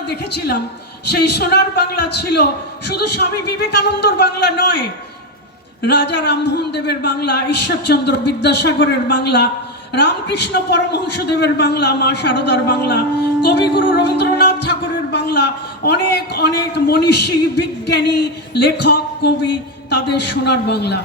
আমরা দেখেছিলাম, সেই সোনার বাংলা ছিল শুধু স্বামী বিবেকানন্দর বাংলা নয়, রাজা রামমোহন দেবের বাংলা, ঈশ্বরচন্দ্র বিদ্যাসাগরের বাংলা, রামকৃষ্ণ পরমহংসদেবের বাংলা, মা শারদার বাংলা, কবিগুরু রবীন্দ্রনাথ ঠাকুরের বাংলা, অনেক অনেক মনীষী, বিজ্ঞানী, লেখক, কবি তাদের সোনার বাংলা।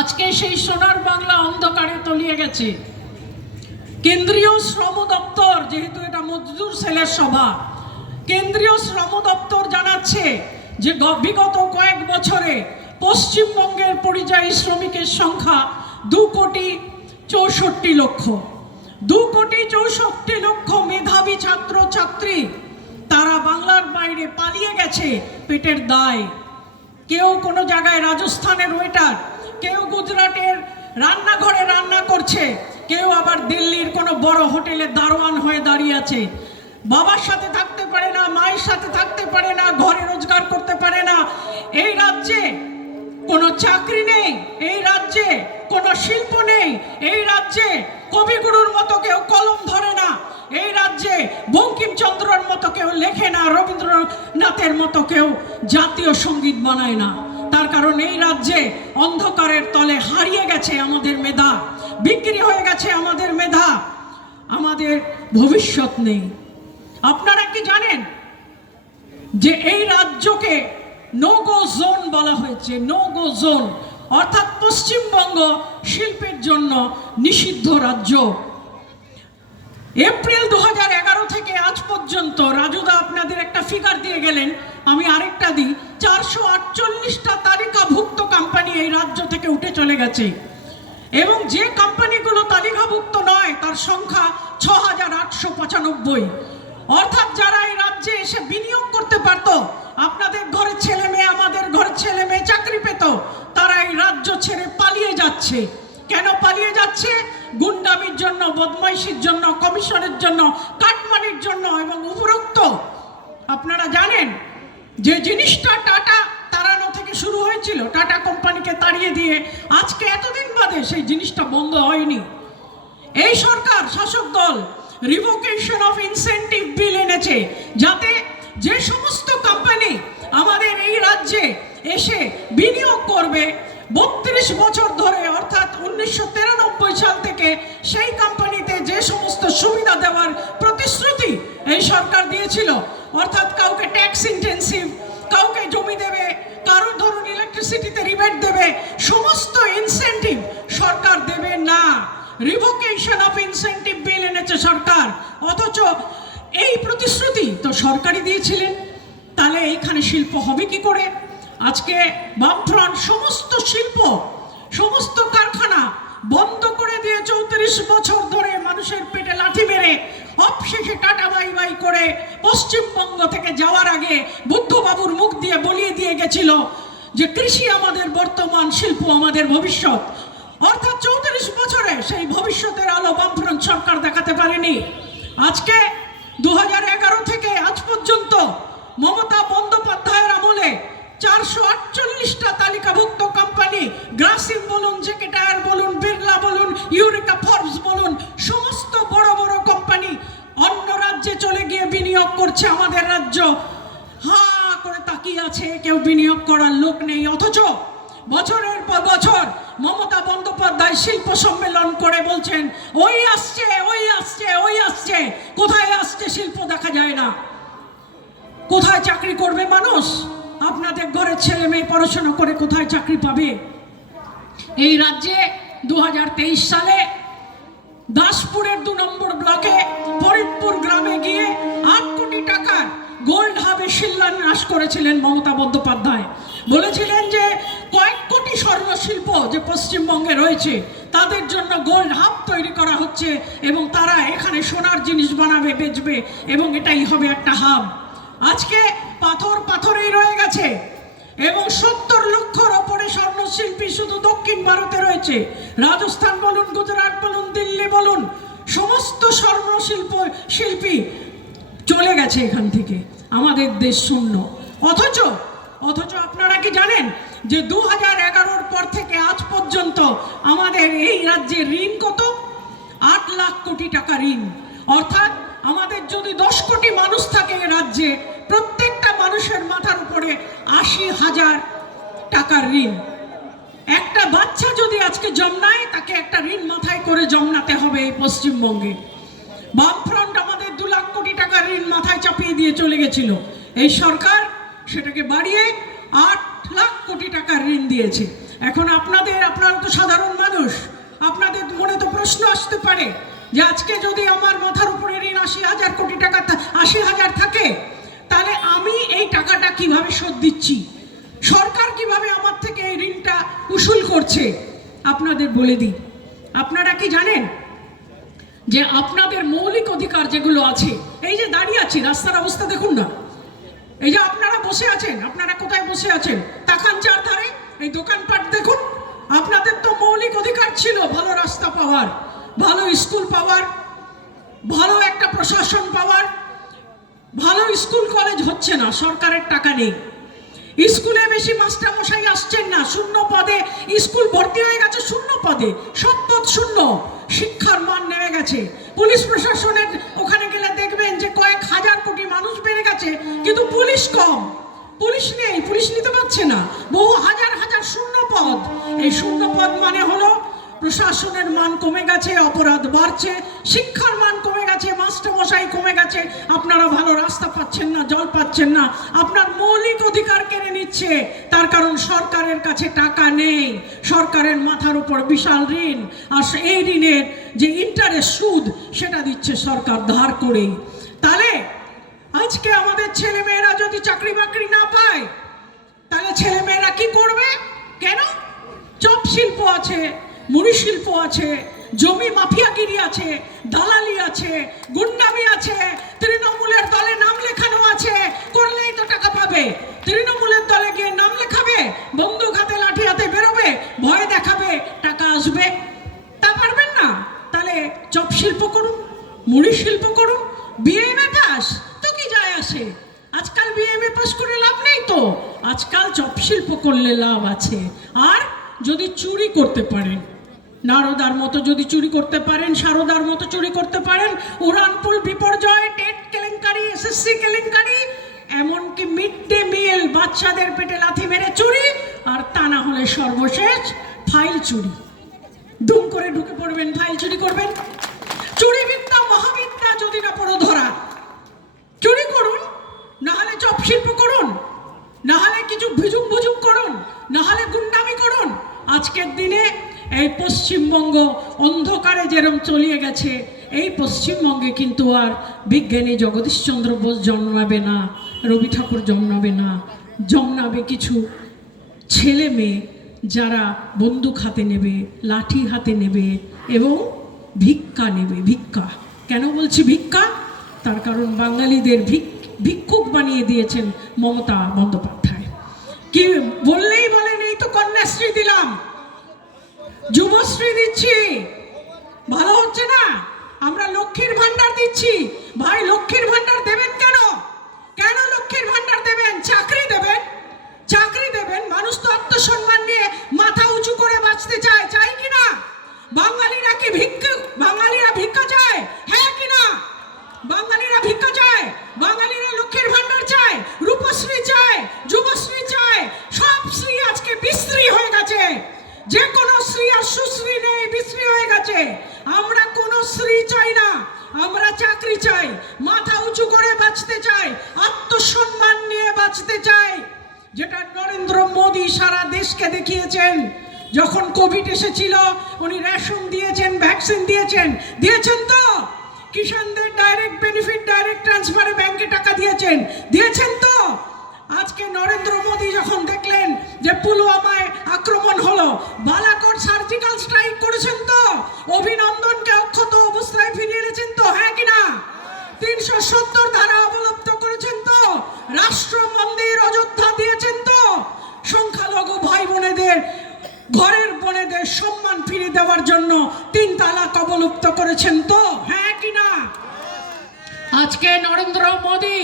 আজকে সেই সোনার বাংলা অন্ধকারে তলিয়ে গেছে। কেন্দ্রীয় শ্রম দপ্তর, যেহেতু এটা মজদুর সেলের সভা কেন্দ্রীয় শ্রম দপ্তর জানাচ্ছে যে বিগত কয়েক বছরে পশ্চিমবঙ্গের পরিযায়ী শ্রমিকের সংখ্যা দু কোটি চৌষট্টি লক্ষ। দু কোটি চৌষট্টি লক্ষ মেধাবী ছাত্র, ছাত্রী তারা বাংলার বাইরে পালিয়ে গেছে পেটের দায়। কেউ কোনো জায়গায় রাজস্থানের ওয়েটার, কেউ গুজরাটের রান্নাঘরে রান্না করছে, কেউ আবার দিল্লির কোনো বড় হোটেলে দারোয়ান হয়ে দাঁড়িয়ে আছে। বাবার সাথে থাকতে পারে না, মায়ের সাথে থাকতে পারে না, ঘরে রোজগার করতে পারে না। এই রাজ্যে কোনো চাকরি নেই, এই রাজ্যে কোনো শিল্প নেই, এই রাজ্যে কবিগুরুর মতো কেউ কলম ধরে না, এই রাজ্যে বঙ্কিমচন্দ্রর মতো কেউ লেখে না, রবীন্দ্রনাথের মতো কেউ জাতীয় সংগীত বানায় না। তার কারণ এই রাজ্যে অন্ধকারের তলে হারিয়ে গেছে আমাদের মেধা, বিক্রি হয়ে গেছে আমাদের মেধা, আমাদের ভবিষ্যৎ নেই। আপনারা কি জানেন যে এই রাজ্যকে নো গো জোন বলা হয়েছে নো গো জোন অর্থাৎ পশ্চিমবঙ্গ শিল্পের জন্য নিষিদ্ধ রাজ্য। এপ্রিল দু থেকে আজ পর্যন্ত রাজুদা আপনাদের একটা ফিগার দিয়ে গেলেন, আমি আরেকটা দিই। চারশো আটচল্লিশটা তালিকাভুক্ত কোম্পানি এই রাজ্য থেকে উঠে চলে গেছে। এবং যে কোম্পানিগুলো তালিকাভুক্ত নয়, তার সংখ্যা ছ হাজার আটশো পঁচানব্বই। অর্থাৎ যারা এই রাজ্যে এসে বিনিয়োগ করতে পারত, আপনাদের ঘরের ছেলে মেয়ে, আমাদের ঘরের ছেলে মেয়ে চাকরি পেত, তারা এই রাজ্য ছেড়ে পালিয়ে যাচ্ছে। কেন পালিয়ে যাচ্ছে? গুন্ডামির জন্য, বদমাইশির জন্য, কমিশনের জন্য, কাটমানির জন্য এবং উপরোক্ত। আপনারা জানেন, যে জিনিসটা টাটা তাড়ানো থেকে শুরু হয়েছিল, টাটা কোম্পানিকে তাড়িয়ে দিয়ে আজকে এতদিন বাদে সেই জিনিসটা বন্ধ হয়নি। এই সরকার, শাসক দল রিভোকেশন অফ ইনসেন্টিভ বিল এনেছে। যাতে যে সমস্ত কোম্পানি আমাদের এই রাজ্যে এসে বিনিয়োগ করবে, বত্রিশ বছর ধরে, অর্থাৎ উনিশশো সাল থেকে সেই কোম্পানিতে যে সমস্ত সুবিধা দেওয়ার প্রতিশ্রুতি এই সরকার দিয়েছিল, অর্থাৎ কাউকে ট্যাক্স ইন্টেন্সিভ কাউকে জমি দেবে কারোর ধরুন ইলেকট্রিসিটিতে রিবেট দেবে, সমস্ত incentive revocation of incentive bill এনেছে সরকার। অথচ এই প্রতিশ্রুতি তো সরকারই দিয়েছিলেন। তাহলে এইখানে শিল্প হবে কি করে? আজকে বামফ্রন্ট সমস্ত শিল্প, সমস্ত কারখানা বন্ধ করে দিয়ে চৌত্রিশ বছর ধরে মানুষের পেটে লাঠি মেরে অবশেষে টাটা বাই বাই করে পশ্চিমবঙ্গ থেকে যাওয়ার আগে বুদ্ধবাবুর মুখ দিয়ে বলিয়ে দিয়ে গেছিল যে কৃষি আমাদের বর্তমান, শিল্প আমাদের ভবিষ্যৎ। অর্থাৎ চৌত্রিশ বছরে সেই ভবিষ্যতের আলো বামফ্রন্ট সরকার দেখাতে পারেনি। আজকে দু হাজার এগারো থেকে আজ পর্যন্ত মমতা বন্দ্যোপাধ্যায়ের আমলে চারশো আটচল্লিশটা তালিকাভুক্ত কোম্পানি গ্রাসিম বলুন জেকে টায়ার বলুন বিড়লা বলুন ইউরিকা ফর্বস বলুন, সমস্ত বড় বড় কোম্পানি অন্য রাজ্যে চলে গিয়ে বিনিয়োগ করছে আমাদের রাজ্য। হা করে তাকিয়ে আছে, কেউ বিনিয়োগ করার লোক নেই, অথচ বছরের পর বছর মমতা বন্দ্যোপাধ্যায় শিল্প সম্মেলন করে বলছেন, ওই আসছে ওই আসছে ওই আসছে। কোথায় আসছে শিল্প দেখা যায় না। কোথায় চাকরি করবে মানুষ? আপনাদের ঘরের ছেলে মেয়ে পড়াশোনা করে কোথায় চাকরি পাবে? এই রাজ্যে দু হাজার তেইশ সালে দাসপুরের দু নম্বর ব্লকে ফরিদপুর গ্রামে গিয়ে আট কোটি টাকার গোল্ড হাবে শিলান্যাস করেছিলেন মমতা বন্দ্যোপাধ্যায়। বলেছিলেন যে স্বর্ণশিল্প যে পশ্চিমবঙ্গে রয়েছে, তাদের জন্য গোল্ড হাব তৈরি করা হচ্ছে এবং তারা এখানে সোনার জিনিস বানাবে, বেচবে এবং এটাই হবে একটা হাব আজকে পাথর পাথরেই রয়ে গেছে এবং সত্তর লক্ষর ওপরে স্বর্ণশিল্পী শুধু দক্ষিণ ভারতে রয়েছে। রাজস্থান বলুন, গুজরাট বলুন, দিল্লি বলুন, সমস্ত স্বর্ণশিল্প শিল্পী চলে গেছে এখান থেকে। আমাদের দেশ শূন্য। অথচ অথচ আপনারা কি জানেন যে দু হাজার এগারোর পর থেকে আজ পর্যন্ত আমাদের এই রাজ্যে ঋণ কত? আট লাখ কোটি টাকা ঋণ। অর্থাৎ আমাদের যদি দশ কোটি মানুষ থাকে এ রাজ্যে, প্রত্যেকটা মানুষের মাথার উপরে আশি হাজার টাকার ঋণ। একটা বাচ্চা যদি আজকে জমনায় তাকে একটা ঋণ মাথায় করে জমনাতে হবে এই পশ্চিমবঙ্গে। বামফ্রন্ট আমাদের দু লাখ কোটি টাকার ঋণ মাথায় চাপিয়ে দিয়ে চলে গেছিল। এই সরকার সেটাকে বাড়িয়ে আট লাখ কোটি টাকার ঋণ দিয়েছে। এখন আপনাদের, আপনারা তো সাধারণ মানুষ, আপনাদের মনে তো প্রশ্ন আসতে পারে যে আজকে যদি আমার মাথার উপরে ঋণ আশি হাজার কোটি টাকা আশি হাজার থাকে, তাহলে আমি এই টাকাটা কীভাবে শোধ দিচ্ছি? সরকার কীভাবে আমার থেকে এই ঋণটা উসুল করছে? আপনাদের বলে দিই। আপনারা কি জানেন যে আপনাদের মৌলিক অধিকার যেগুলো আছে, এই যে দাঁড়িয়ে আছি, রাস্তার অবস্থা দেখুন না। এই যে আপনারা বসে আছেন, আপনারা কোথায় বসে আছেন? তাকান চার ধারে এই দোকানপাট দেখুন। আপনাদের তো মৌলিক অধিকার ছিল, ভালো রাস্তা পাওয়ার, ভালো স্কুল পাওয়ার, ভালো একটা প্রশাসন পাওয়ার। ভালো স্কুল কলেজ হচ্ছে না, সরকারের টাকা নেই। স্কুলে বেশি মাস্টার মশাই আসছেন না, শূন্য পদে, স্কুল ভর্তি হয়ে গেছে শূন্য পদে, সব পদ শূন্য। শিক্ষার মান নেমে গেছে। পুলিশ প্রশাসনের ওখানে হাজার কোটি মানুষ বেড়ে গেছে, কিন্তু পুলিশ কম। পুলিশ নেই, পুলিশ নিতে পারছে না। বহু হাজার হাজার শূন্য পদ এই শূন্য পদ মানে হলো প্রশাসনের মান কমে গেছে, অপরাধ বাড়ছে, শিক্ষার মান কমে গেছে মাস্টার মশাই কমে গেছে। আপনারা ভালো রাস্তা পাচ্ছেন না, জল পাচ্ছেন না। আপনার মৌলিক অধিকার কেড়ে নিচ্ছে। তার কারণ সরকারের কাছে টাকা নেই। সরকারের মাথার উপর বিশাল ঋণ। আর এই ঋণের যে ইন্টারেস্ট সুদ, সেটা দিচ্ছে সরকার ধার করেই। তাহলে আজকে আমাদের ছেলে মেয়েরা যদি চাকরি বাকরি না পায়, তাহলে ছেলে মেয়েরা কি করবে? কেন? চপ শিল্প আছে, মুড়ি শিল্প আছে, জমি মাফিয়াগিরি আছে, দালালি আছে, গুন্ডামি আছে, তৃণমূলের দলে নাম লেখানো আছে, করলেই তো টাকা পাবে। তৃণমূলের দলে গিয়ে নাম লেখাবে বন্দুক হাতে লাঠি হাতে বেরোবে, ভয় দেখাবে, টাকা আসবে। তা পারবেন না? তাহলে চপ শিল্প করুন, মুড়ি শিল্প করুন কি যায় আসে আজকাল বিএমএ পাস করে লাভ নেই তো। আজকাল চপ শিল্প করলে লাভ আছে। আর যদি চুরি করতে পারেন, নারদার মতো যদি চুরি করতে পারেন, সারদার মতো চুরি করতে পারেন, উড়ানপুল, বিপর্যয়, টেট, কেলেঙ্কারি এসএসসি কেলেঙ্কারি, এমনকি মিড ডে মিল বাচ্চাদের পেটে লাথি মেরে চুরি, আর তা না হলে সর্বশেষ ফাইল চুরি। দুম করে ঢুকে পড়বেন ফাইল চুরি করবেন। চুরি বিদ্যা, মহাবিদ্যা যদি না পড়ো ধরা চুরি করুন না হলে চপ শিল্প করুন না হলে কিছু ভুজুক ভুজুক করুন না হলে গুন্ডামি করুন। আজকের দিনে এই পশ্চিমবঙ্গ অন্ধকারে যেরম চলিয়ে গেছে, এই পশ্চিমবঙ্গে কিন্তু আর বিজ্ঞানী জগদীশচন্দ্র বোস জন্মাবে না, রবি ঠাকুর জন্মাবে না, জন্মাবে কিছু ছেলে মেয়ে যারা বন্দুক হাতে নেবে, লাঠি হাতে নেবে এবং ভিক্ষা নেবে। ভিক্ষা। কেন বলছি ভিক্ষা? তার কারণ বাঙালিদের ভিক ভিক্ষুক বানিয়ে দিয়েছেন মমতা বন্দ্যোপাধ্যায়। কি বললেই বলেন এই তো কন্যাশ্রী দিলাম। যুবশ্রী দিচ্ছি। ভালো হচ্ছে না? আমরা লক্ষ্মীর ভান্ডার দিচ্ছি। ভাই, লক্ষ্মীর ভান্ডার দেবেন কেন কেন লক্ষ্মীর ভান্ডার দেবেন চাকরি দেবেন চাকরি দেবেন মানুষ তো আত্মসম্মান নিয়ে মাথা উঁচু করে বাঁচতে চায় চাই কি না বাঙালিরা কি ভিক্ষা বাঙালিরা ভিক্ষা চায় হ্যাঁ কি না বাঙালিরা ভিক্ষা চায় বাঙালিরা লক্ষ্মীর ভান্ডার চায় রূপশ্রী চায় যুবশ্রী চায় সব শ্রী আজকে বিশ্রী হয়ে গেছে যে কোনো শ্রী আর সুশ্রী নেই বিশ্রী হয়ে গেছে আমরা কোনো শ্রী চাই না আমরা চাকরি চাই, মাথা উঁচু করে বাঁচতে চাই, আত্মসম্মান নিয়ে বাঁচতে চাই। যেটা নরেন্দ্র মোদী সারা দেশকে দেখিয়েছেন, যখন কোভিড এসেছিল, উনি রেশন দিয়েছেন, ভ্যাকসিন দিয়েছেন। দিয়েছেন তো? কিষানদের ডাইরেক্ট বেনিফিট, ডাইরেক্ট ট্রান্সফারে ব্যাংকে টাকা দিয়েছেন। দিয়েছেন তো? আজকে নরেন্দ্র মোদী যখন দেখলেন যে পুলওয়ামায় আক্রমণ হলো, বালাকোট সার্জিক্যাল স্ট্রাইক করেছেন তো? অভিনন্দনকে অক্ষত অবস্থায় ফিরিয়ে এনেছেন তো হ্যাঁ কিনা তিনশো সত্তর ধারা অবলুপ্ত করেছেন তো রাষ্ট্র মন্দির অযোধ্যা দিয়েছেন তো সংখ্যালঘু ভাই বোনেদের ঘরের বোনেদের সম্মান ফিরে দেওয়ার জন্য তিন তালাক অবলুপ্ত করেছেন তো হ্যাঁ কিনা আজকে নরেন্দ্র মোদী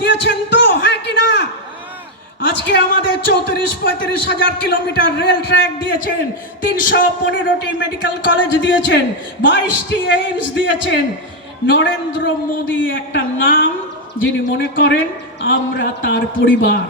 দিয়েছেন তো হ্যাঁ কিনা আজকে আমাদের চৌত্রিশ পঁয়ত্রিশ হাজার কিলোমিটার রেল ট্র্যাক দিয়েছেন, তিনশো পনেরোটি মেডিকেল কলেজ দিয়েছেন, বাইশটি এইমস দিয়েছেন। নরেন্দ্র মোদী একটা নাম যিনি মনে করেন, আমরা তার পরিবার।